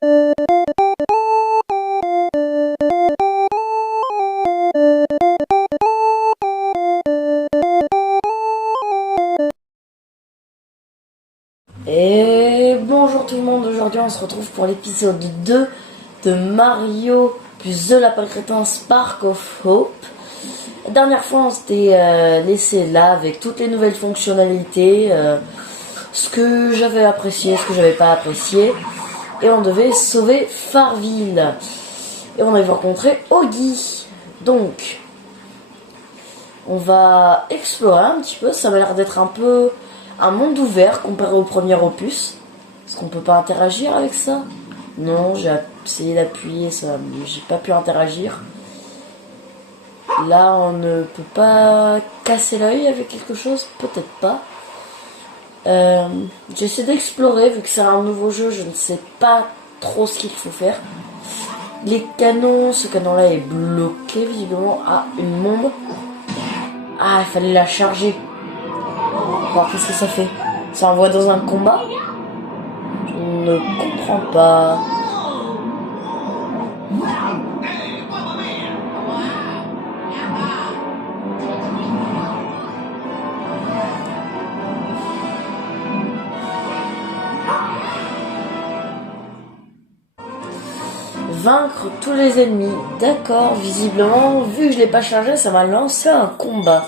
Et bonjour tout le monde, aujourd'hui on se retrouve pour l'épisode 2 de Mario plus The Lapin Crétin Spark of Hope. La dernière fois on s'était laissé là avec toutes les nouvelles fonctionnalités, ce que j'avais apprécié, ce que j'avais pas apprécié. Et on devait sauver Farville. Et on avait rencontré Oggy. Donc, on va explorer un petit peu, ça m'a l'air d'être un peu un monde ouvert comparé au premier opus. Est-ce qu'on peut pas interagir avec ça? Non, j'ai essayé d'appuyer, ça, j'ai pas pu interagir. Là, on ne peut pas casser l'œil avec quelque chose, peut-être pas. J'essaie d'explorer, vu que c'est un nouveau jeu, je ne sais pas trop ce qu'il faut faire. Les canons, ce canon-là est bloqué visiblement à une bombe. Ah, il fallait la charger. Alors, qu'est-ce que ça fait? Ça envoie dans un combat? Je ne comprends pas. Vaincre tous les ennemis. D'accord, visiblement, vu que je l'ai pas chargé, ça m'a lancé un combat.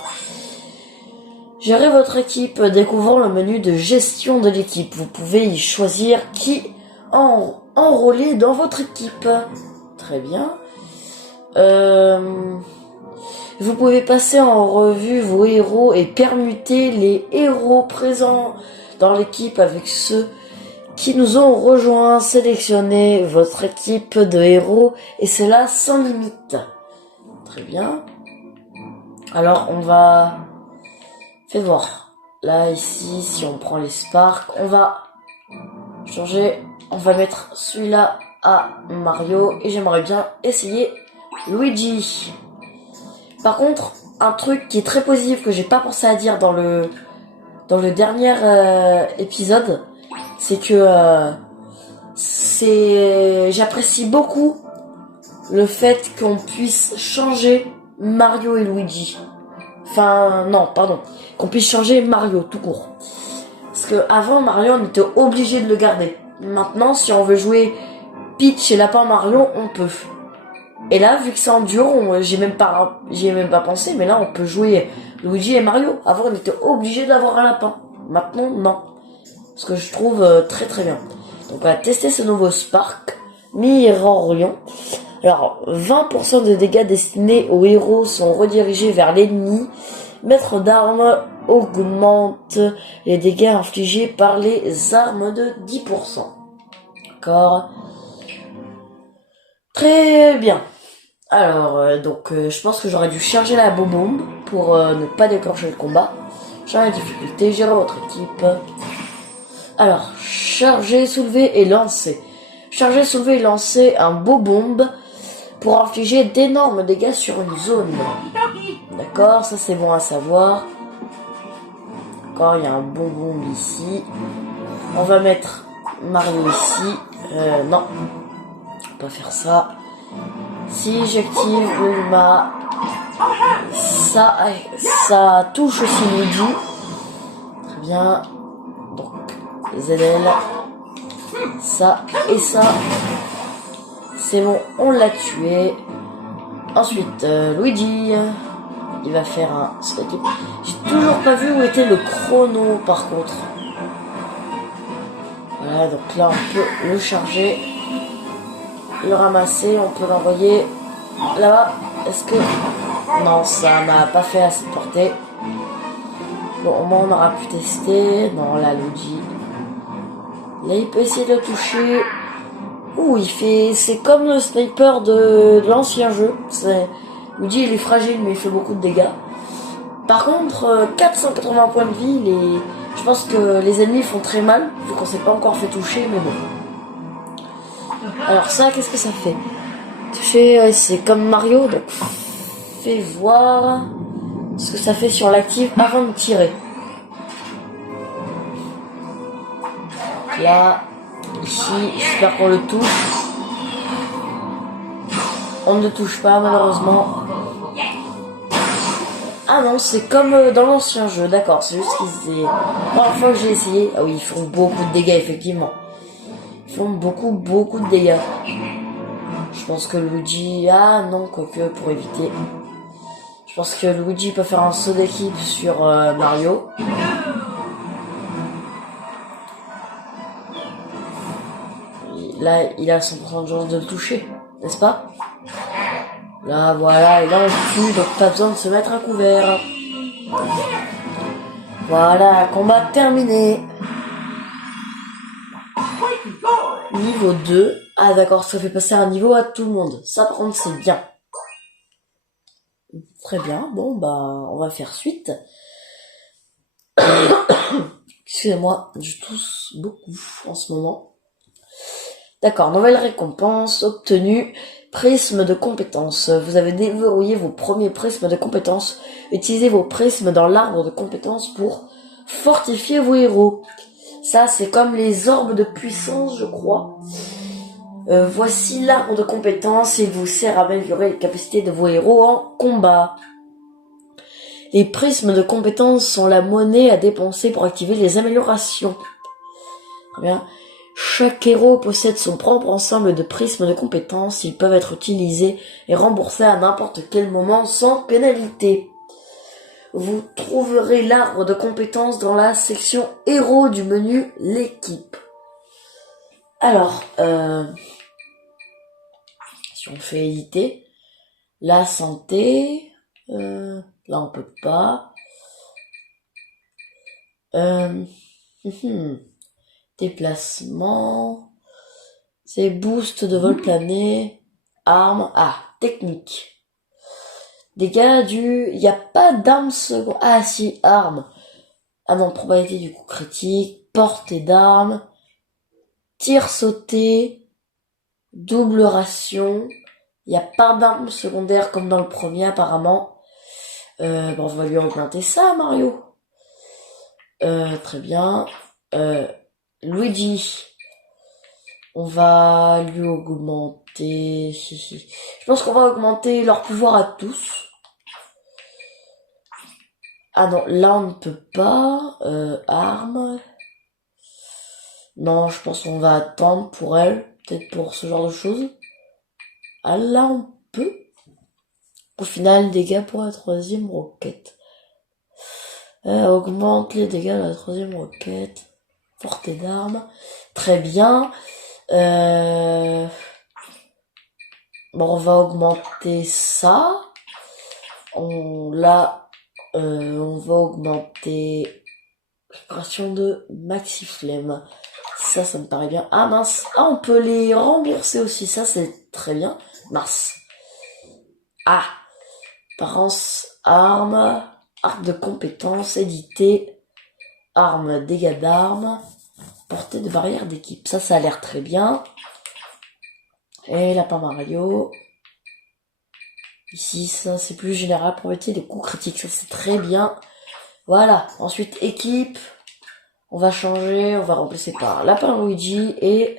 Gérez votre équipe, découvrons le menu de gestion de l'équipe. Vous pouvez y choisir qui enrôler dans votre équipe. Très bien. Vous pouvez passer en revue vos héros et permuter les héros présents dans l'équipe avec ceux qui nous ont rejoints. Sélectionnez votre équipe de héros et cela sans limite. Très bien. Alors on va... Fais voir. Là, ici, si on prend les Sparks, on va changer. On va mettre celui-là à Mario. Et j'aimerais bien essayer Luigi. Par contre, un truc qui est très positif que j'ai pas pensé à dire dans le dernier épisode, c'est que j'apprécie beaucoup le fait qu'on puisse changer Mario et Luigi. Enfin, non, pardon. Qu'on puisse changer Mario, tout court. Parce que avant Mario, on était obligé de le garder. Maintenant, si on veut jouer Peach et Lapin Mario, on peut. Et là, vu que c'est en duo, j'y ai même pas pensé, mais là, on peut jouer Luigi et Mario. Avant, on était obligé d'avoir un lapin. Maintenant, non. Ce que je trouve très très bien. Donc, on va tester ce nouveau Spark. Mirorion. Alors, 20% de dégâts destinés aux héros sont redirigés vers l'ennemi. Maître d'armes augmente les dégâts infligés par les armes de 10%. D'accord. Très bien. Alors, je pense que j'aurais dû charger la bombe pour ne pas déclencher le combat. Changer la difficulté, gérer votre équipe. Alors, charger, soulever et lancer. Charger, soulever et lancer un beau bombe pour infliger d'énormes dégâts sur une zone. D'accord, ça c'est bon à savoir. D'accord, il y a un bon bombe ici. On va mettre Mario ici. Non, on va pas faire ça. Si j'active le Luma, ça touche aussi Luigi. Très bien. Donc, ZL. Ça et ça. C'est bon, on l'a tué. Ensuite, Luigi. Il va faire un spaghetti. J'ai toujours pas vu où était le chrono, par contre. Voilà, donc là, on peut le charger. Le ramasser, on peut l'envoyer là-bas. Est-ce que... Non, ça n'a pas fait assez de portée. Bon, au moins, on aura pu tester. Non, là, Luigi. Là, il peut essayer de le toucher. Ouh, il fait... C'est comme le sniper de l'ancien jeu. Luigi, il est fragile, mais il fait beaucoup de dégâts. Par contre, 480 points de vie, je pense que les ennemis font très mal, vu qu'on s'est pas encore fait toucher, mais bon. Alors ça, qu'est-ce que ça fait? C'est comme Mario, donc fais voir ce que ça fait sur l'active avant de tirer. Là, il ici. J'espère qu'on le touche. On ne le touche pas, malheureusement. Ah non, c'est comme dans l'ancien jeu, d'accord. C'est juste qu'ils aient... La première fois que j'ai essayé... Ah oui, ils font beaucoup de dégâts, effectivement. Ils font beaucoup de dégâts. Je pense que Luigi... Ah non, quoique, pour éviter... Je pense que Luigi peut faire un saut d'équipe sur Mario. Là, il a 100% de chance de le toucher, n'est-ce pas? Là, voilà, et là on le tue, donc pas besoin de se mettre à couvert. Voilà, combat terminé. Niveau 2. Ah d'accord, ça fait passer un niveau à tout le monde. Ça par contre c'est bien. Très bien, bon bah on va faire suite. Excusez-moi, je tousse beaucoup en ce moment. D'accord, nouvelle récompense obtenue. Prisme de compétences. Vous avez déverrouillé vos premiers prismes de compétences. Utilisez vos prismes dans l'arbre de compétences pour fortifier vos héros. Ça, c'est comme les orbes de puissance, je crois. Voici l'arbre de compétences. Il vous sert à améliorer les capacités de vos héros en combat. Les prismes de compétences sont la monnaie à dépenser pour activer les améliorations. Très bien. Chaque héros possède son propre ensemble de prismes de compétences. Ils peuvent être utilisés et remboursés à n'importe quel moment sans pénalité. Vous trouverez l'arbre de compétences dans la section héros du menu l'équipe. Alors, si on fait éditer, la santé, là on peut pas. Déplacement, c'est boost de vol plané, arme, technique. Dégâts du... Il n'y a pas d'arme seconde. Ah si, arme. Ah non, probabilité du coup critique, portée d'arme, tir sauté, double ration. Il n'y a pas d'arme secondaire comme dans le premier apparemment. Bon, on va lui augmenter ça, Mario. Très bien. Luigi. On va lui augmenter... Je pense qu'on va augmenter leur pouvoir à tous. Ah non, là on ne peut pas. Arme. Non, je pense qu'on va attendre pour elle. Peut-être pour ce genre de choses. Ah là on peut. Au final, dégâts pour la troisième roquette. Augmente les dégâts de la troisième roquette. Portée d'arme. Très bien. Bon, on va augmenter ça. On va augmenter ration de maxi flemme. Ça me paraît bien. Ah mince. Ah, on peut les rembourser aussi. Ça, c'est très bien. Mince. Ah. Apparence, arme, arc de compétence, édité, arme, dégâts d'arme, portée de barrière d'équipe. Ça a l'air très bien. Et lapin Mario. Ici, ça c'est plus général pour éviter des coups critiques. Ça c'est très bien. Voilà. Ensuite, équipe. On va changer. On va remplacer par lapin Luigi. Et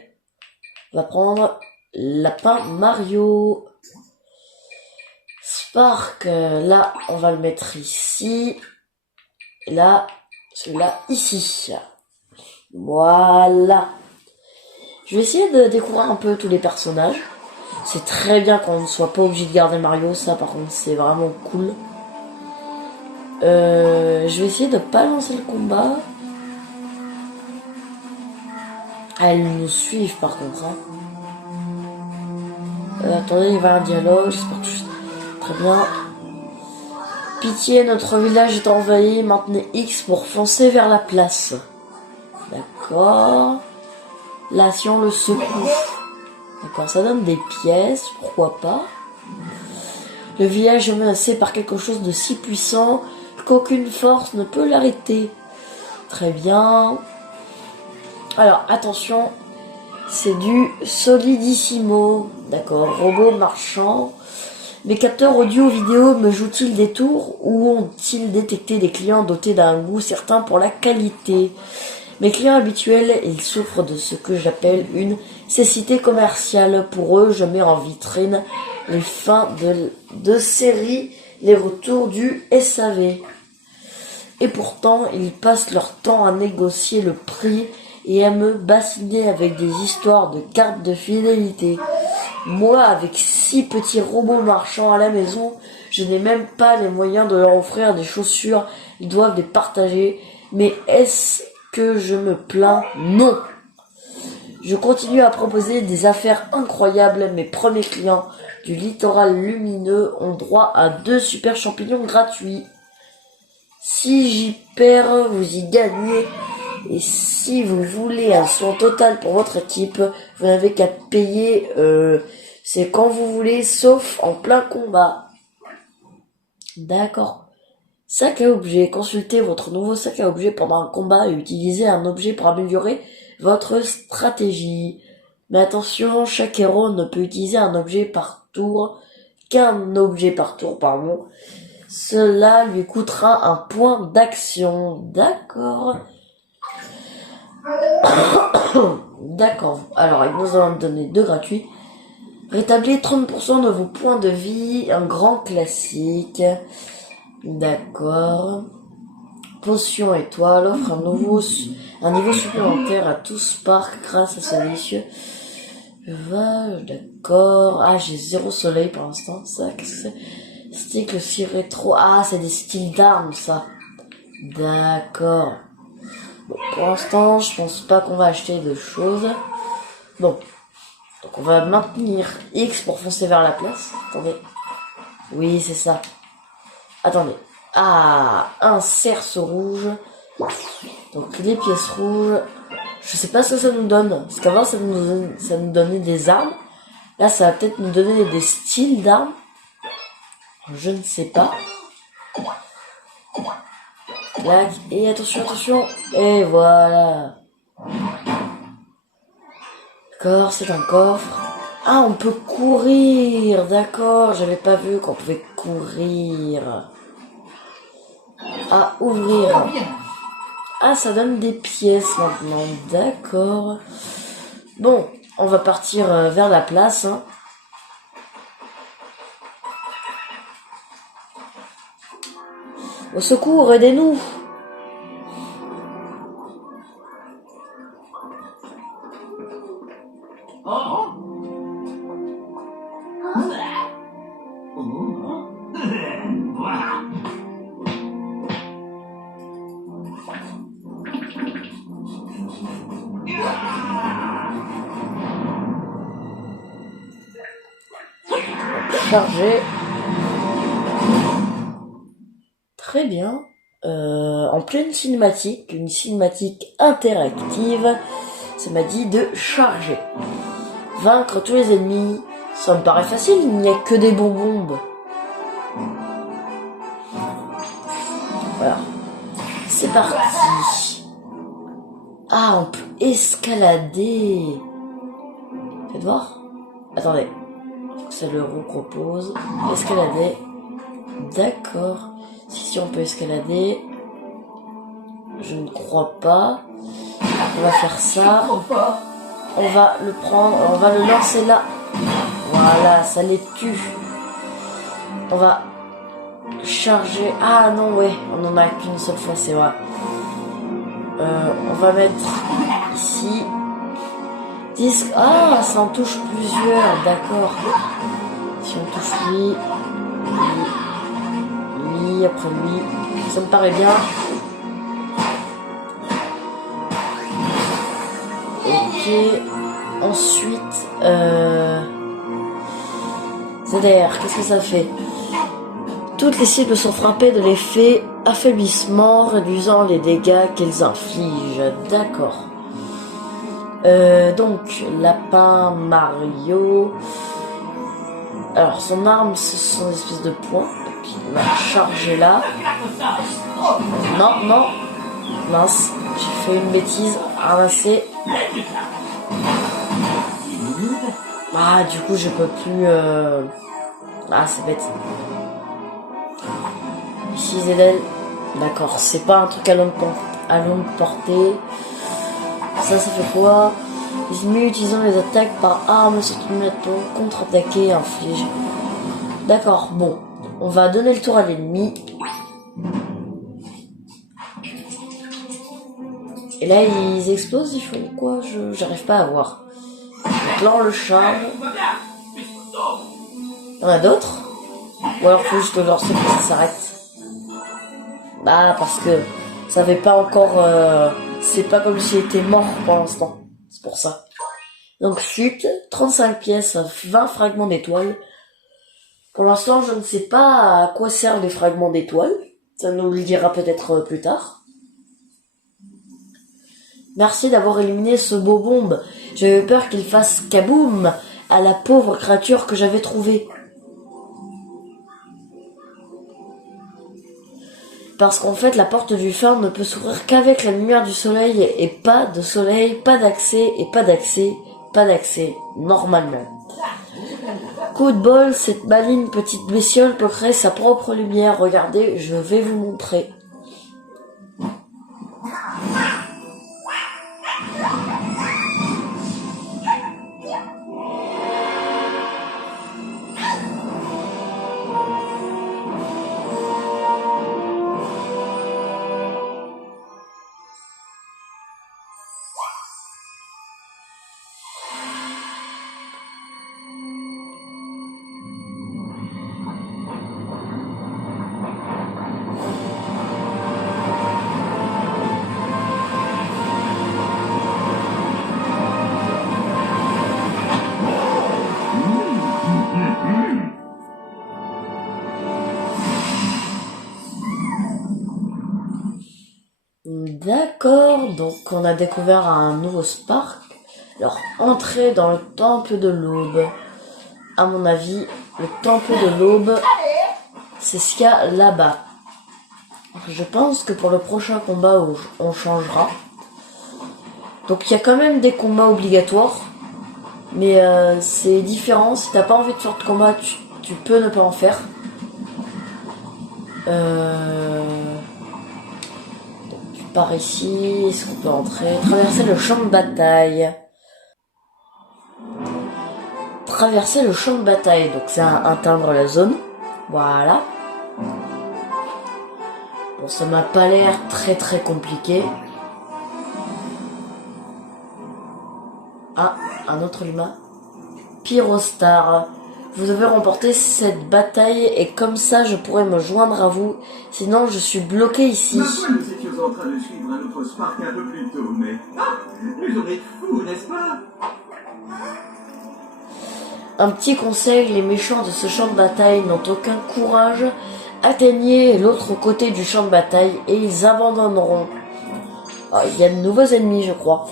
on va prendre lapin Mario. Spark. Là, on va le mettre ici. Et là, celui-là ici. Voilà. Je vais essayer de découvrir un peu tous les personnages. C'est très bien qu'on ne soit pas obligé de garder Mario. Ça, par contre, c'est vraiment cool. Je vais essayer de pas lancer le combat. Elles nous suivent, par contre. Hein. Attendez, il va y avoir un dialogue. J'espère que je... Très bien. Pitié, notre village est envahi. Maintenez X pour foncer vers la place. D'accord. Là, si on le secoue. D'accord, ça donne des pièces. Pourquoi pas. Le village est menacé par quelque chose de si puissant qu'aucune force ne peut l'arrêter. Très bien. Alors, attention. C'est du solidissimo. D'accord. Robot marchand. Mes capteurs audio-vidéo me jouent-ils des tours ou ont-ils détecté des clients dotés d'un goût certain pour la qualité? Mes clients habituels, ils souffrent de ce que j'appelle une cécité commerciale. Pour eux, je mets en vitrine les fins de série, les retours du SAV. Et pourtant, ils passent leur temps à négocier le prix et à me bassiner avec des histoires de cartes de fidélité. Moi, avec 6 petits robots marchands à la maison, je n'ai même pas les moyens de leur offrir des chaussures. Ils doivent les partager. Mais est-ce que je me plains? Non. Je continue à proposer des affaires incroyables. Mes premiers clients du littoral lumineux ont droit à 2 super champignons gratuits. Si j'y perds, vous y gagnez. Et si vous voulez un soin total pour votre équipe, vous n'avez qu'à payer, c'est quand vous voulez, sauf en plein combat. D'accord. Sac à objet. Consultez votre nouveau sac à objet pendant un combat et utilisez un objet pour améliorer votre stratégie. Mais attention, chaque héros ne peut utiliser un objet par tour, qu'un objet par tour, pardon. Cela lui coûtera un point d'action. D'accord. D'accord. Alors, il nous en a donné 2 gratuits. Rétablir 30% de vos points de vie. Un grand classique. D'accord. Potion étoile offre un niveau supplémentaire à tout Spark grâce à ce délicieux. D'accord. Ah, j'ai 0 soleil pour l'instant. Ça, qu'est-ce que c'est? Stick, le si rétro. Ah, c'est des styles d'armes, ça. D'accord. Bon, pour l'instant, je pense pas qu'on va acheter de choses. Bon. Donc, on va maintenir X pour foncer vers la place. Attendez. Oui, c'est ça. Attendez. Ah, un cerceau rouge. Donc, les pièces rouges. Je sais pas ce que ça nous donne. Parce qu'avant, ça nous donnait des armes. Là, ça va peut-être nous donner des styles d'armes. Je ne sais pas. Là, et attention. Et voilà. D'accord, c'est un coffre. Ah, on peut courir. D'accord, j'avais pas vu qu'on pouvait courir. Ah, ouvrir. Ah, ça donne des pièces maintenant. D'accord. Bon, on va partir vers la place. Hein. Au secours, aidez-nous! Chargé. Très bien. En pleine cinématique, une cinématique interactive, ça m'a dit de charger. Vaincre tous les ennemis, ça me paraît facile, il n'y a que des bonbons. Voilà. C'est parti. Ah, on peut escalader. Faites voir. Attendez. Faut que ça le repropose. Escalader. D'accord. Si on peut escalader. Je ne crois pas. On va faire ça. On va le prendre. On va le lancer là. Voilà, ça les tue. On va charger. Ah non, ouais. On en a qu'une seule fois, c'est vrai. On va mettre ici. Disque. Ah, ça en touche plusieurs. D'accord. Si on touche lui, après lui, ça me paraît bien. Ok. Ensuite, ZR, qu'est-ce que ça fait? Toutes les cibles sont frappées de l'effet affaiblissement, réduisant les dégâts qu'elles infligent. D'accord. Donc, lapin Mario. Alors, son arme, ce sont des espèces de points. Donc, il va charger là. Non. Mince, j'ai fait une bêtise. Ramasser. Ah, du coup, je peux plus... Ah, c'est bête. Ici, ZL. D'accord, c'est pas un truc à longue portée. ça fait quoi? Les ennemis utilisant les attaques par armes sont immédiatement contre-attaqués et infligent. D'accord, bon. On va donner le tour à l'ennemi. Et là, ils explosent, ils font quoi? J'arrive pas à voir. Donc là, on le charge. Il y en a d'autres? Ou alors faut juste le lancer pour que ça s'arrête. Bah, parce que ça fait pas encore... c'est pas comme s'il était mort pour l'instant. C'est pour ça. Donc chute, 35 pièces, 20 fragments d'étoiles. Pour l'instant, je ne sais pas à quoi servent les fragments d'étoiles. Ça nous le dira peut-être plus tard. Merci d'avoir éliminé ce beau bombe. J'avais peur qu'il fasse kaboum à la pauvre créature que j'avais trouvée. Parce qu'en fait, la porte du phare ne peut s'ouvrir qu'avec la lumière du soleil, et pas de soleil, pas d'accès, et pas d'accès, pas d'accès, normalement. Coup de bol, cette maligne petite bestiole peut créer sa propre lumière. Regardez, je vais vous montrer. D'accord, donc on a découvert un nouveau Spark. Alors, entrer dans le temple de l'aube. À mon avis, le temple de l'aube, c'est ce qu'il y a là-bas. Je pense que pour le prochain combat, on changera. Donc il y a quand même des combats obligatoires. Mais c'est différent. Si t'as pas envie de faire de combat, tu peux ne pas en faire. Par ici, est-ce qu'on peut entrer? Traverser le champ de bataille. Traverser le champ de bataille, donc c'est atteindre la zone. Voilà. Bon, ça m'a pas l'air très compliqué. Ah, un autre humain. Pyrostar. Vous devez remporter cette bataille et comme ça je pourrai me joindre à vous. Sinon je suis bloqué ici. Ma foi, nous étions en train de suivre un autre Spark un peu plus tôt, mais... Ah, mais on est fous, n'est-ce pas? Un petit conseil, les méchants de ce champ de bataille n'ont aucun courage. Atteignez l'autre côté du champ de bataille et ils abandonneront. Ah, il y a de nouveaux ennemis je crois.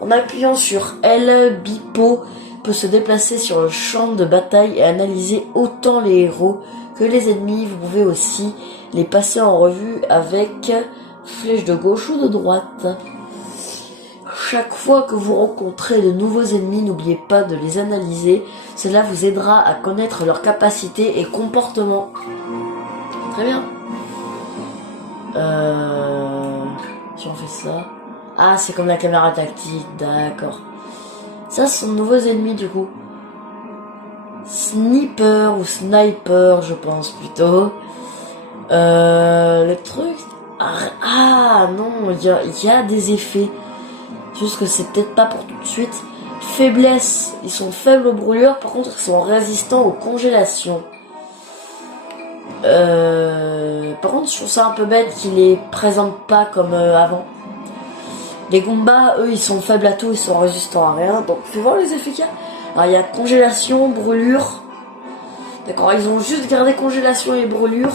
En appuyant sur L, Bipo peut se déplacer sur le champ de bataille et analyser autant les héros que les ennemis. Vous pouvez aussi les passer en revue avec flèche de gauche ou de droite. Chaque fois que vous rencontrez de nouveaux ennemis, n'oubliez pas de les analyser. Cela vous aidera à connaître leurs capacités et comportements. Très bien. Si on fait ça... Ah, c'est comme la caméra tactique, d'accord. Ça, ce sont de nouveaux ennemis, du coup. Sniper ou Sniper, je pense, plutôt. Le truc... Ah, non, il y a des effets. Juste que c'est peut-être pas pour tout de suite. Faiblesse, ils sont faibles aux brûlures, par contre, ils sont résistants aux congélations. Par contre, je trouve ça un peu bête qu'ils les présentent pas comme avant. Les Goombas, eux, ils sont faibles à tout, ils sont résistants à rien. Donc, fais voir les effets qu'il y a. Alors, il y a congélation, brûlure. D'accord, ils ont juste gardé congélation et brûlure.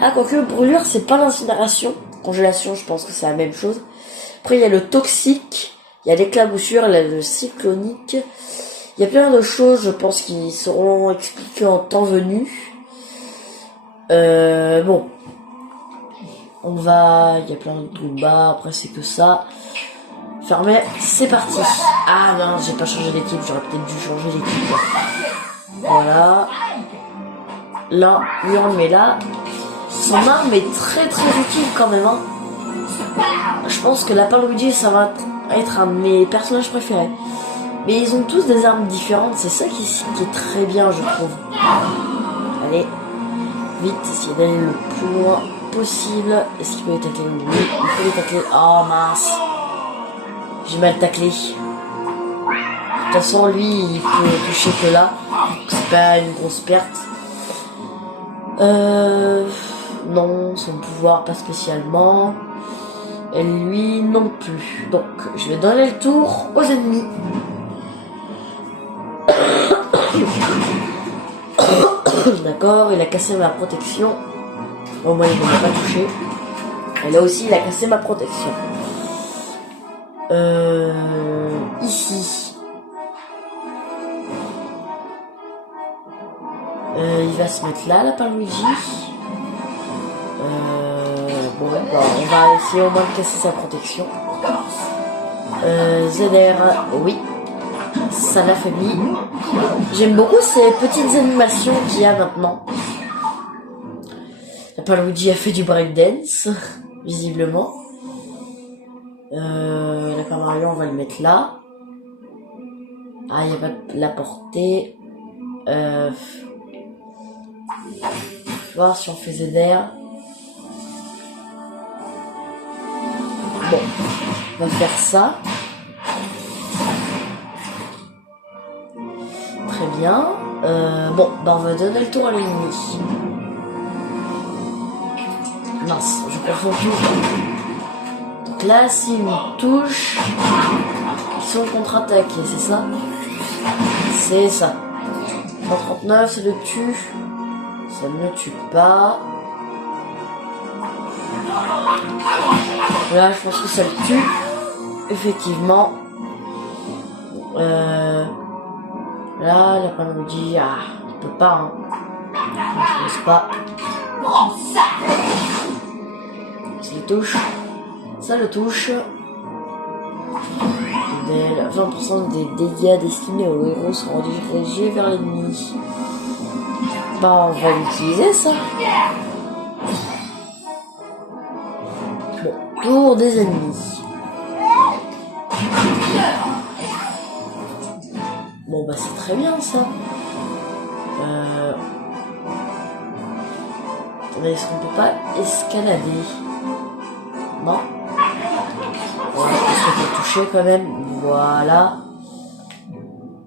Ah, quoique, brûlure, c'est pas l'incinération. Congélation, je pense que c'est la même chose. Après, il y a le toxique. Il y a l'éclaboussure, il y a le cyclonique. Il y a plein de choses, je pense, qui seront expliquées en temps venu. Bon. On va... Il y a plein de Goombas, après c'est que ça. Fermé, c'est parti. Ah non, j'ai pas changé d'équipe, j'aurais peut-être dû changer d'équipe. Voilà. Là, lui on le met là. Son arme est très utile quand même. Hein. Je pense que Lapin Luigi, ça va être un de mes personnages préférés. Mais ils ont tous des armes différentes, c'est ça qui est très bien, je trouve. Allez, vite, essayer d'aller le plus loin possible. Est-ce qu'il peut les tacler? Oui, il peut les tacler. Oh mince, j'ai mal taclé. De toute façon, lui, il peut toucher que là. C'est pas une grosse perte. Non, son pouvoir, pas spécialement. Et lui, non plus. Donc, je vais donner le tour aux ennemis. D'accord, il a cassé ma protection. Au moins, il ne m'a pas touché. Et là aussi, il a cassé ma protection. Ici. Il va se mettre là, Luigi. Bon, on va essayer au moins de casser sa protection. ZR, oui. Ça l'affaiblit. J'aime beaucoup ces petites animations qu'il y a maintenant. Luigi a fait du breakdance, visiblement. D'accord, Mario, on va le mettre là. Ah, il n'y a pas la portée. Voir si on fait ZR. Bon, on va faire ça. Très bien. Bon, on va donner le tour à l'ennemi. Mince, je confonds tout. Donc là, s'il me touche, ils sont contre-attaqués, c'est ça? C'est ça. 139, ça le tue. Ça ne le tue pas. Là, je pense que ça le tue. Effectivement. Là, la Luigi, il peut pas, hein. Je pense pas. Ça le touche. Ça le touche. 20% des dégâts destinés aux héros seront dirigés vers l'ennemi. On va l'utiliser, ça. Bon, tour des ennemis. Bon, c'est très bien, ça. Mais est-ce qu'on peut pas escalader? Non. Ouais, est-ce qu'on peut toucher quand même? Voilà.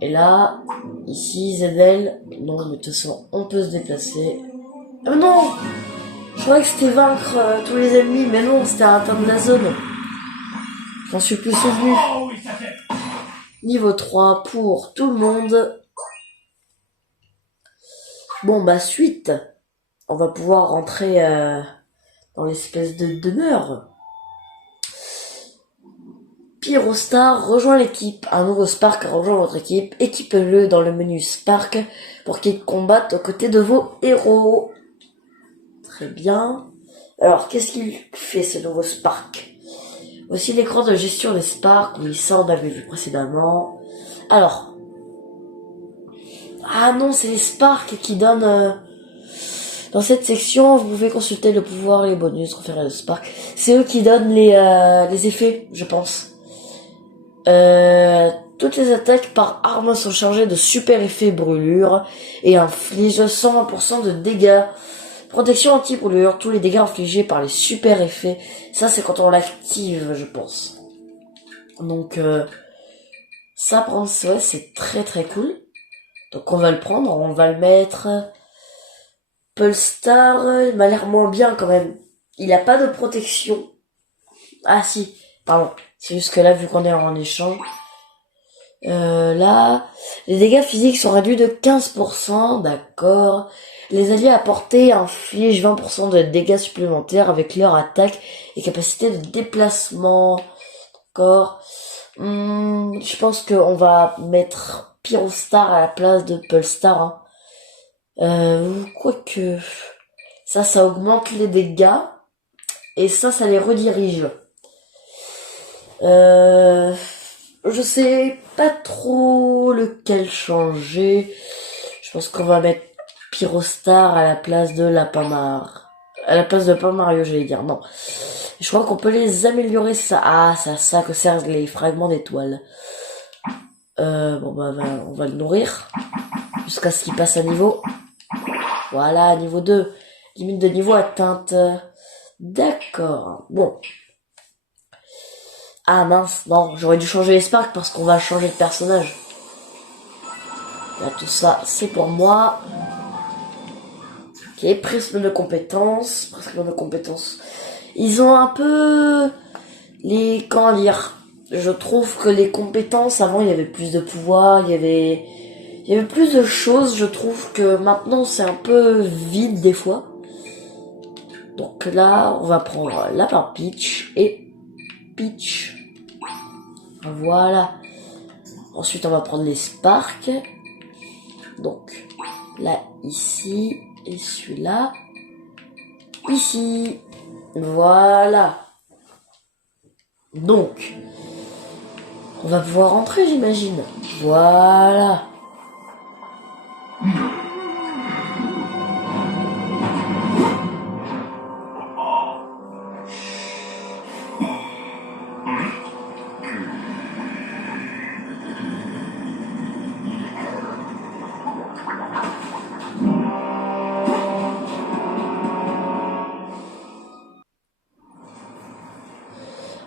Et là, ici, ZL. Non, mais de toute façon, on peut se déplacer. Oh non! Je croyais que c'était vaincre tous les ennemis, mais non, c'était atteindre la zone. J'en suis plus souvenu. Niveau 3 pour tout le monde. Bon, suite. On va pouvoir rentrer dans l'espèce de demeure. Pyrostar rejoint l'équipe. Un nouveau Spark rejoint votre équipe. Équipez-le dans le menu Spark pour qu'il combatte aux côtés de vos héros. Très bien. Alors, qu'est-ce qu'il fait, ce nouveau Spark? Voici l'écran de gestion des Sparks. Oui, ça, on avait vu précédemment. Alors. Ah non, c'est les Sparks qui donnent... Dans cette section, vous pouvez consulter le pouvoir et les bonus référés de Spark. C'est eux qui donnent les effets, je pense. Toutes les attaques par arme sont chargées de super effets brûlure et infligent 120% de dégâts. Protection anti-brûlure, tous les dégâts infligés par les super effets. Ça, c'est quand on l'active, je pense. Donc, ça, ouais, c'est très très cool. Donc, on va le prendre, on va le mettre... Pulstar, il m'a l'air moins bien quand même. Il a pas de protection. Ah si, pardon. C'est juste que là, vu qu'on est en échange. Là, les dégâts physiques sont réduits de 15%, d'accord. Les alliés à portée infligent 20% de dégâts supplémentaires avec leur attaque et capacité de déplacement. D'accord. Je pense qu'on va mettre Pyrostar à la place de Pulstar, hein. Quoique, ça augmente les dégâts, et ça les redirige. Je sais pas trop lequel changer. Je pense qu'on va mettre Pyrostar à la place de Lapin Mario. À la place de Lapin Mario, j'allais dire, non. Je crois qu'on peut les améliorer, ça. Ah, c'est à ça que servent les fragments d'étoiles. Bon, bah, on va le nourrir. Jusqu'à ce qu'il passe à niveau. Voilà, niveau 2. Limite de niveau atteinte. D'accord. Bon. Ah mince, non, j'aurais dû changer les sparks parce qu'on va changer de personnage. Là, tout ça, c'est pour moi. Ok, prisme de compétences. Prisme de compétences. Ils ont un peu... Comment dire, je trouve que les compétences, avant, il y avait plus de pouvoir, il y avait plus de choses. Je trouve que maintenant, c'est un peu vide des fois. Donc là, on va prendre Lapin Peach et Peach. Voilà. Ensuite, on va prendre les Sparks. Donc, là, ici, et celui-là, ici. Voilà. Donc, on va pouvoir rentrer, j'imagine. Voilà.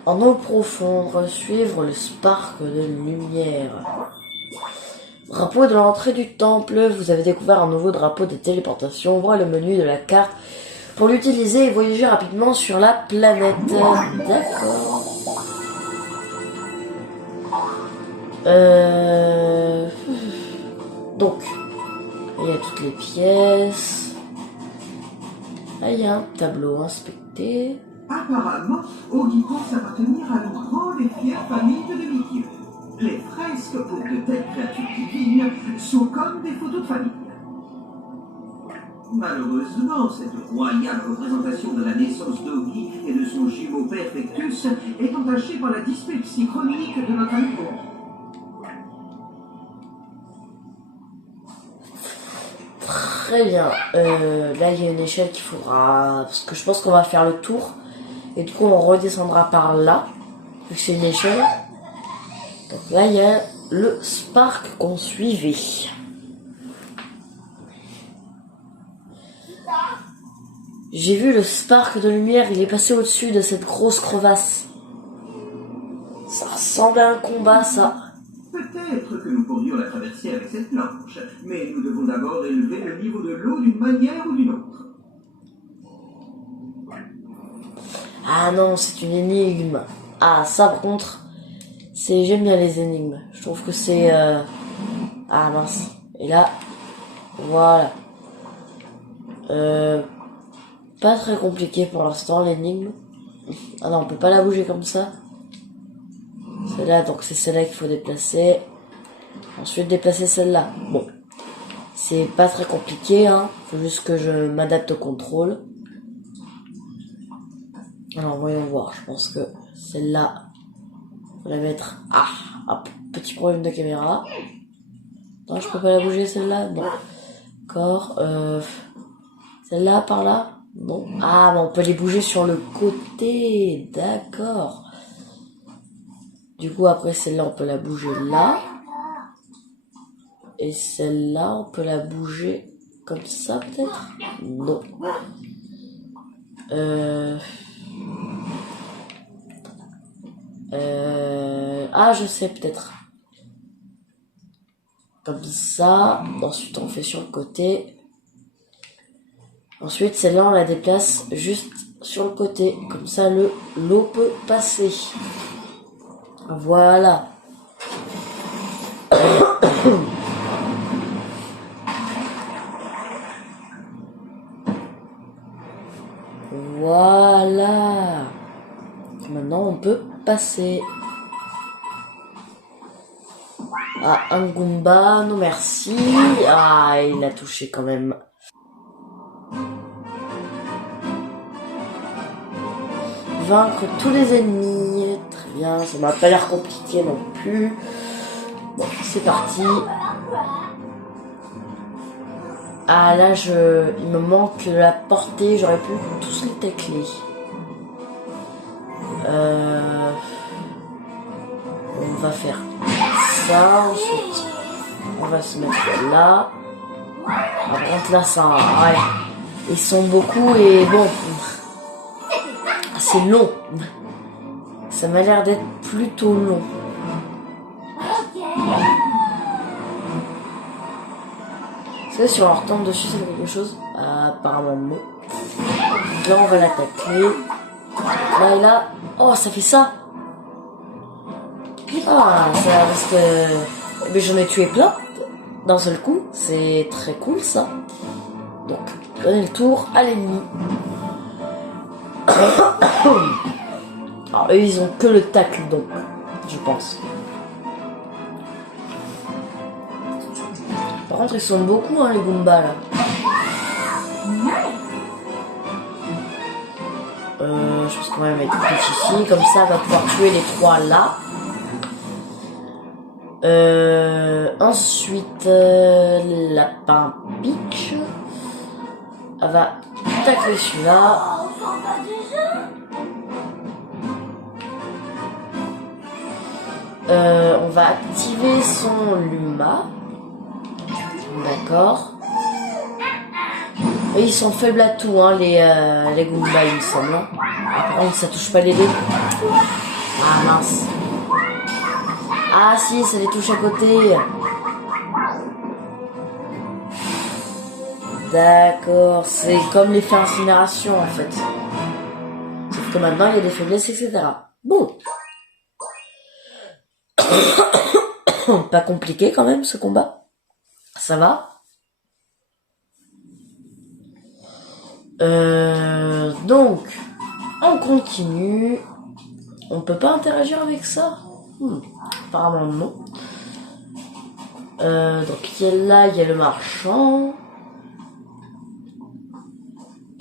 En eau profonde, suivre le spark de lumière. Drapeau de l'entrée du temple, vous avez découvert un nouveau drapeau de téléportation. Ouvrez le menu de la carte pour l'utiliser et voyager rapidement sur la planète. D'accord. Donc, il y a toutes les pièces. Là, il y a un tableau inspecté. Apparemment, Ogi pense appartenir à une grande et fière famille de demi-dieux. Les fresques pour de telles créatures divines sont comme des photos de famille. Malheureusement, cette royale représentation de la naissance d'Ogi et de son jumeau Perfectus est entachée par la dyspepsie chronique de notre ami Ogi. Très bien. Là, il y a une échelle qu'il faudra... Parce que je pense qu'on va faire le tour. Et du coup, on redescendra par là. Vu que c'est une échelle. Donc là, il y a le spark qu'on suivait. J'ai vu le spark de lumière. Il est passé au-dessus de cette grosse crevasse. Ça ressemble à un combat, ça. Peut-être que nous pourrions la traverser avec cette planche, mais nous devons d'abord élever le niveau de l'eau d'une manière ou d'une autre. Ah non, c'est une énigme. Ah, ça par contre, j'aime bien les énigmes. Je trouve que c'est... Ah mince. Et là, voilà. Pas très compliqué pour l'instant, l'énigme. Ah non, on peut pas la bouger comme ça. Celle-là, donc c'est celle-là qu'il faut déplacer. Ensuite, déplacer celle-là. Bon. C'est pas très compliqué, hein. Faut juste que je m'adapte au contrôle. Alors, voyons voir. Je pense que celle-là, faut la mettre... Ah, hop, petit problème de caméra. Non, je peux pas la bouger, celle-là. Non. D'accord. Celle-là, par là. Non. Ah, mais on peut les bouger sur le côté. D'accord. Du coup, après celle-là, on peut la bouger là. Et celle-là, on peut la bouger comme ça, peut-être? Non. Ah, je sais, peut-être. Comme ça. Ensuite, on fait sur le côté. Ensuite, celle-là, on la déplace juste sur le côté. Comme ça, l'eau peut passer. Voilà. Voilà. Maintenant, on peut passer. Ah, un Goomba, non merci. Ah, il a touché quand même. Vaincre tous les ennemis. Très bien, ça m'a pas l'air compliqué non plus. Bon, c'est parti. Ah là, il me manque la portée, j'aurais pu tous les tacler. On va faire ça, ensuite on va se mettre là. Par contre là ça, ouais, ils sont beaucoup et bon, c'est long. Ça m'a l'air d'être plutôt long. Est-ce que si on leur tombe dessus, ça fait quelque chose? Apparemment non. Là on va l'attaquer. Là et là. Oh, ça fait ça. Ah, ça reste... Mais j'en ai tué plein d'un seul coup. C'est très cool ça. Donc, donner le tour à l'ennemi. Alors eux ils ont que le tacle donc, je pense. Par contre ils sont beaucoup hein les Goombas là. Je pense qu'on va mettre une petite ici, comme ça on va pouvoir tuer les trois là. Ensuite Lapin Peach. Elle va tacler celui-là. On va activer son Luma. D'accord. Et ils sont faibles à tout, hein, les Goombas, il me semble. Par contre, ça touche pas les dés. Ah mince. Ah si, ça les touche à côté. D'accord, c'est comme l'effet incinération en fait. Sauf que maintenant, il y a des faiblesses, etc. Bon. Pas compliqué quand même ce combat. Ça va. Donc, on continue. On peut pas interagir avec ça. Apparemment non. Donc là, il y a le marchand.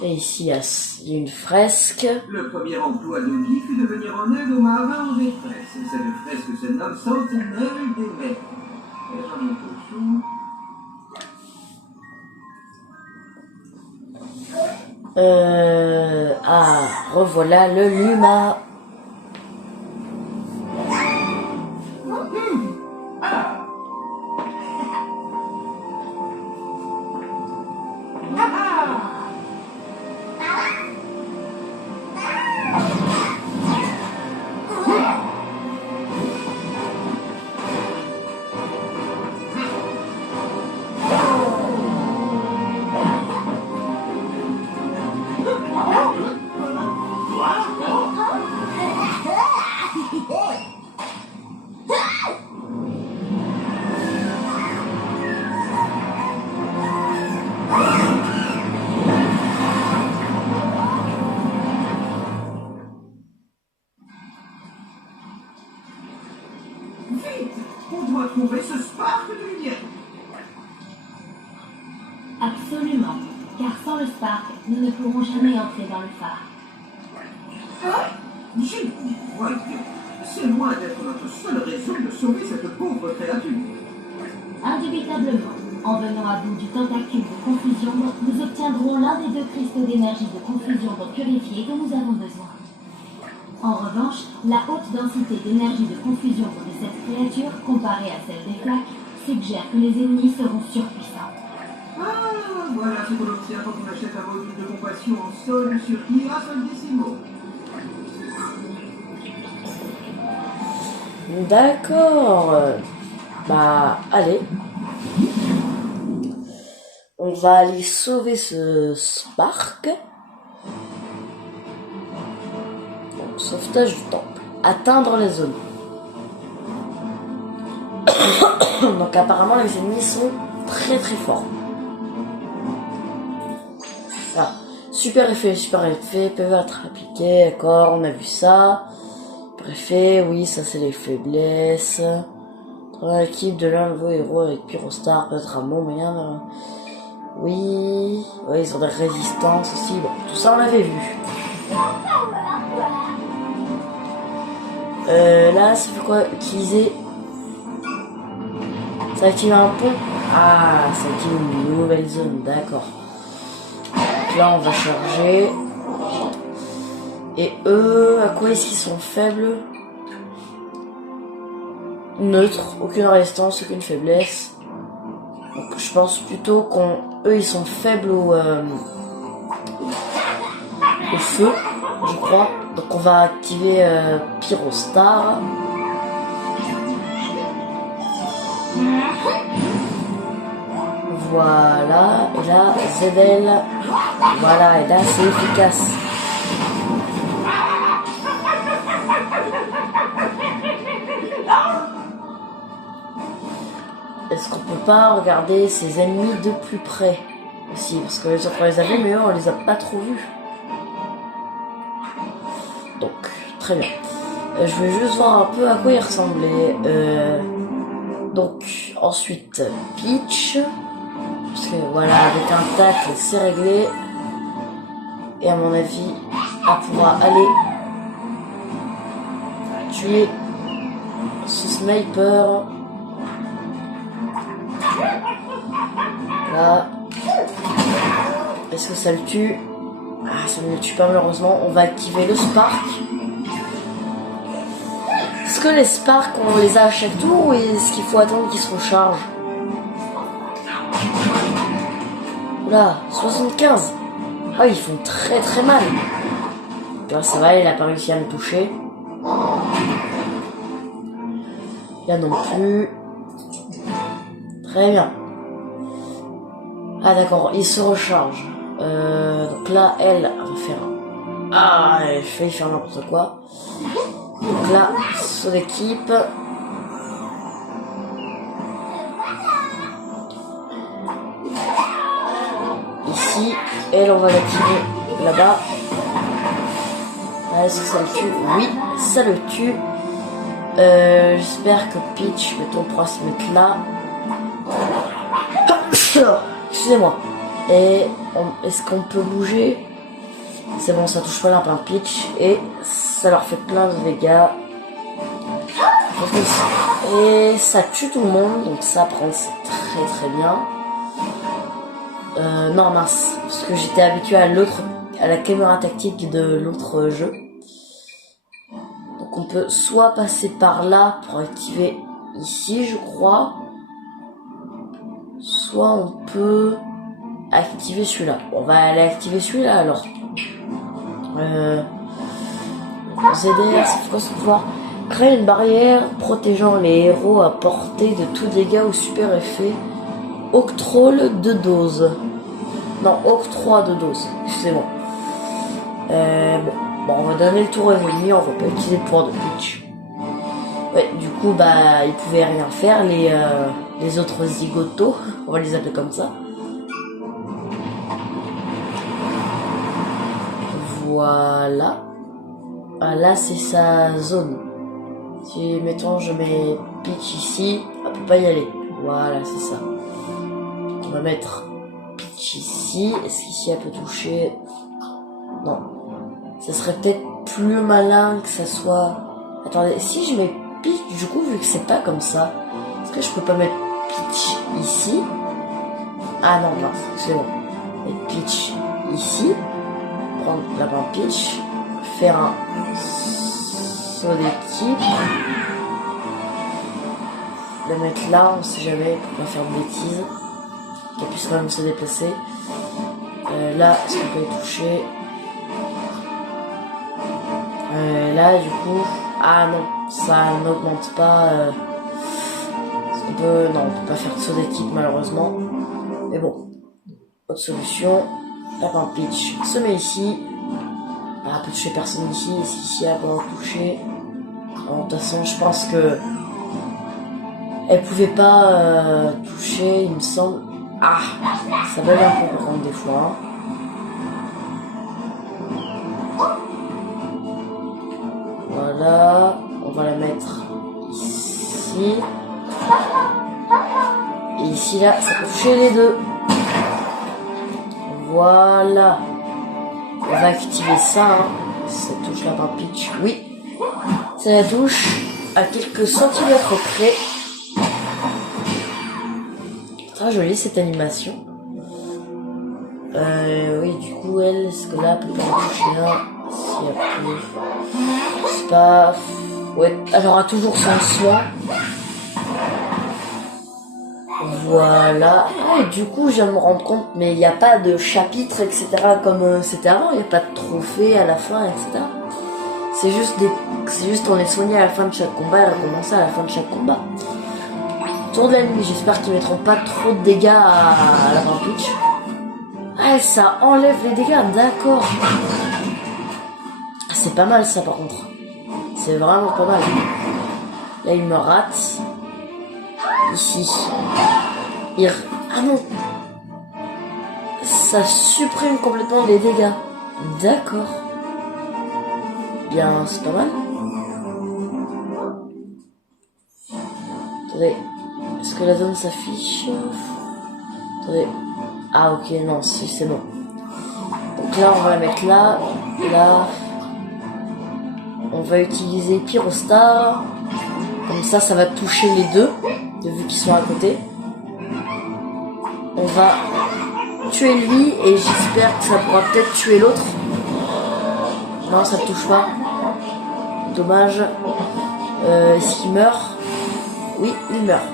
Et ici, il y a une fresque. Le premier emploi de Guy fut de venir en aide aux marins en détresse. Cette fresque se nomme Sentinelle des mers. Et j'en ai toujours. Revoilà le Luma. Vite! On doit trouver ce spark de lumière! Absolument, car sans le spark, nous ne pourrons jamais entrer dans le phare. J'ai voyons, c'est loin d'être notre seule raison de sauver cette pauvre créature. Indubitablement, en venant à bout du tentacule de confusion, nous obtiendrons l'un des deux cristaux d'énergie de confusion pour purifier dont nous avons besoin. En revanche, la haute densité d'énergie de confusion de cette créature, comparée à celle des flaques, suggère que les ennemis seront surpuissants. Ah, voilà ce qu'on obtient quand on achète un module de compassion en sol sur IA Soldissimo. D'accord. Bah, allez. On va aller sauver ce Spark. Donc, sauvetage du temple. Atteindre la zone. Donc apparemment les ennemis sont très très forts. Ah, super effet, peuvent être appliqués, d'accord, on a vu ça. Préfet, oui, ça c'est les faiblesses. Dans l'équipe de l'un de vos héros avec Pyrostar, peut-être un bon moyen. Oui, ouais, ils ont des résistances aussi. Bon, tout ça on l'avait vu. Là, ça fait quoi? Utiliser. Ça active un pont. Ah, ça active une nouvelle zone, d'accord. Là, on va charger. Et eux, à quoi est-ce qu'ils sont faibles? Neutre, aucune résistance, aucune faiblesse. Donc je pense plutôt qu'eux ils sont faibles au feu, je crois. Donc on va activer Pyrostar. Voilà, et là Zedel. Voilà, et là c'est efficace. Est-ce qu'on peut pas regarder ses ennemis de plus près aussi? Parce que les autres on les a vus, mais eux on les a pas trop vus. Donc, très bien. Je vais juste voir un peu à quoi il ressemblait. Donc, ensuite, Peach. Parce que voilà, avec un tacle, c'est réglé. Et à mon avis, elle pourra aller tuer ce sniper. Là. Est-ce que ça le tue? Ah, ça ne le tue pas malheureusement. On va activer le Spark. Est-ce que les Sparks, on les a à chaque tour ou est-ce qu'il faut attendre qu'ils se rechargent? Là, 75. Ah, ils font très très mal. Là, ça va, il a pas réussi à me toucher. Là non plus. Très bien. Ah d'accord, il se recharge. Donc là, elle va faire... Ah, elle fait faire n'importe quoi. Donc là, saut d'équipe. Ici, elle, on va l'activer là-bas. Est-ce que ça le tue? Oui, ça le tue. J'espère que Peach, mettons, pourra se mettre là. Excusez-moi. Et est-ce qu'on peut bouger? C'est bon, ça touche pas l'arbre Peach. Et ça leur fait plein de dégâts. Et ça tue tout le monde. Donc ça, par contre, c'est très très bien. Non, mince. Parce que j'étais habitué à la caméra tactique de l'autre jeu. Donc on peut soit passer par là pour activer ici, je crois. Soit on peut activer celui-là. On va aller activer celui-là alors. ZDR, c'est quoi ce pouvoir? Créer une barrière protégeant les héros à portée de tout dégât ou super effet. Octrôle de dose. Non, octroi de dose. Excusez-moi. Bon, on va donner le tour aux ennemis. On va pas utiliser le pouvoir de Peach. Ouais, du coup, bah, ils pouvaient rien faire. Les autres zigotos, on va les appeler comme ça. Voilà. Ah, là, c'est sa zone. Si, mettons, je mets Peach ici, elle peut pas y aller. Voilà, c'est ça. On va mettre Peach ici. Est-ce qu'ici, elle peut toucher? Non. Ça serait peut-être plus malin que ça soit... Attendez, si je mets Peach, du coup, vu que c'est pas comme ça, est-ce que je peux pas mettre Peach ici? Ah non, mince, excusez-moi. Mettre Peach ici. Prendre la main Peach. Faire un saut d'équipe. Le mettre là, on sait jamais, pour pas faire de bêtises. Qu'elle puisse quand même se déplacer. Là, est-ce qu'on peut y toucher? Là, du coup... Ah non, ça n'augmente pas... Est-ce qu'on peut... Non, on peut pas faire de saut d'équipe, malheureusement. Mais bon, autre solution. La main Peach se met ici. Ah, elle peut toucher personne ici. Ici, elle peut en toucher. De toute façon, je pense que... Elle pouvait pas toucher, il me semble. Ah, ça va un peu prendre des fois. Voilà, on va la mettre ici. Et ici, là, ça peut toucher les deux. Voilà. On va activer ça. Hein. Ça touche la barre Peach. Oui, ça la touche à quelques centimètres près. Très jolie cette animation. Oui, du coup, elle, est-ce que là, elle peut pas en toucher un? S'il y a plus... C'est pas... Ouais, elle aura toujours son soin. Voilà. Ah, et du coup, je viens de me rendre compte, mais il n'y a pas de chapitre, etc. comme c'était avant. Il n'y a pas de trophée à la fin, etc. C'est juste on est soigné à la fin de chaque combat, elle a commencé à la fin de chaque combat. Tour de la nuit, j'espère qu'ils mettront pas trop de dégâts à la Rampage. Ah, ça enlève les dégâts, d'accord. C'est pas mal ça par contre. C'est vraiment pas mal. Là il me rate. Ici. Ah non. Ça supprime complètement les dégâts. D'accord. Bien, c'est pas mal. Attendez. Est-ce que la zone s'affiche? Attendez. Ah ok, non, si c'est bon. Donc là, on va la mettre là. Là. On va utiliser Pyrostar. Comme ça va toucher les deux. Vu qu'ils sont à côté. On va tuer lui et j'espère que ça pourra peut-être tuer l'autre. Non, ça ne touche pas. Dommage. Est-ce qu'il meurt? Oui, il meurt.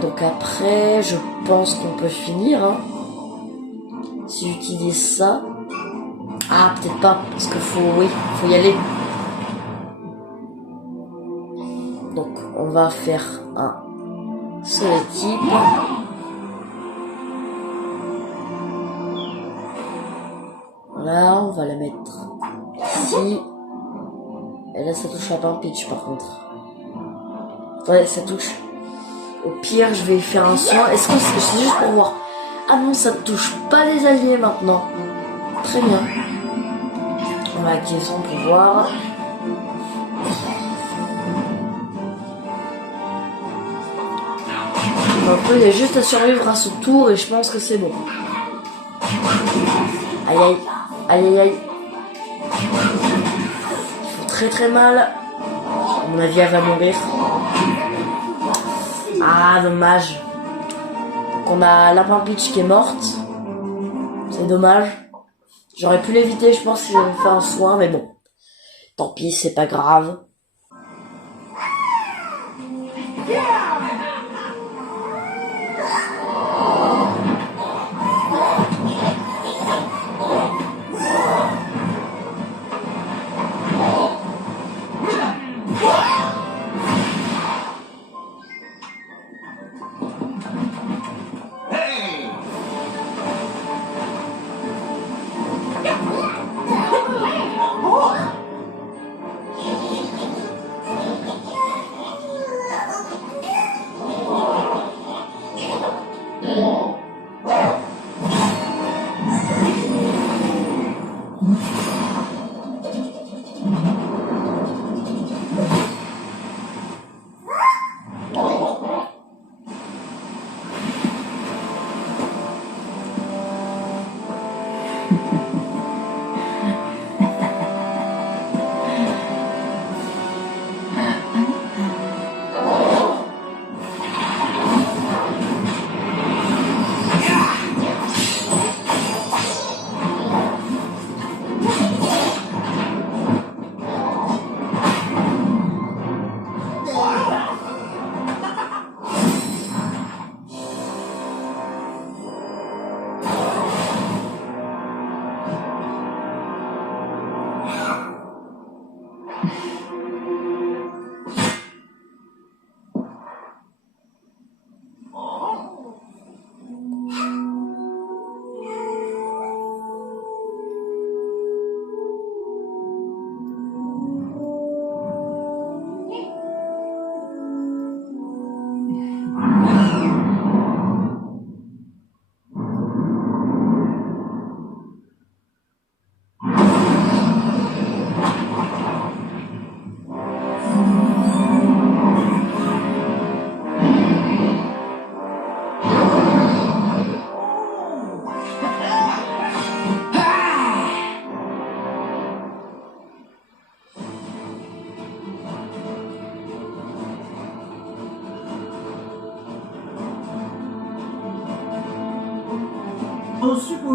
Donc après, je pense qu'on peut finir. Hein. Si j'utilise ça. Ah, peut-être pas, parce qu'il faut y aller. Donc, on va faire un seul type. Voilà, on va la mettre ici. Et là, ça touche à pas un pitch par contre. Ouais, ça touche. Au pire, je vais faire un soin. Est-ce que c'est juste pour voir? Ah non, ça ne touche pas les alliés maintenant. Très bien. On va activer son pouvoir. Donc, il a juste à survivre à ce tour et je pense que c'est bon. Aïe aïe. Aïe aïe aïe. Il faut très très mal. À mon avis, elle va mourir. Ah, dommage. Donc on a Lapin Peach qui est morte. C'est dommage. J'aurais pu l'éviter, je pense, si j'avais fait un soin, mais bon. Tant pis, c'est pas grave.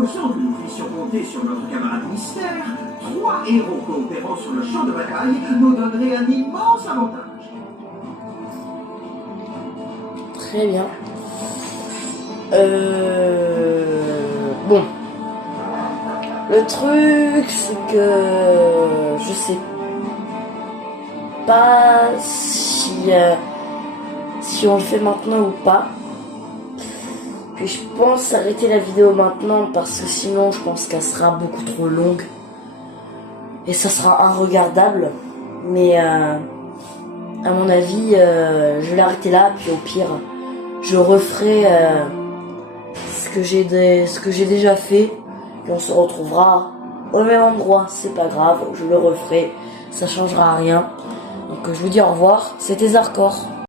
supposons que nous puissions compter sur notre camarade mystère, 3 héros coopérant sur le champ de bataille nous donneraient un immense avantage. Très bien. Bon. Le truc, c'est que je sais pas si on le fait maintenant ou pas. Puis je pense arrêter la vidéo maintenant parce que sinon je pense qu'elle sera beaucoup trop longue. Et ça sera inregardable. Mais à mon avis, je vais l'arrêter là. Puis au pire, je referai ce que j'ai déjà fait. Et on se retrouvera au même endroit. C'est pas grave, je le referai. Ça changera rien. Donc je vous dis au revoir. C'était Zarkor.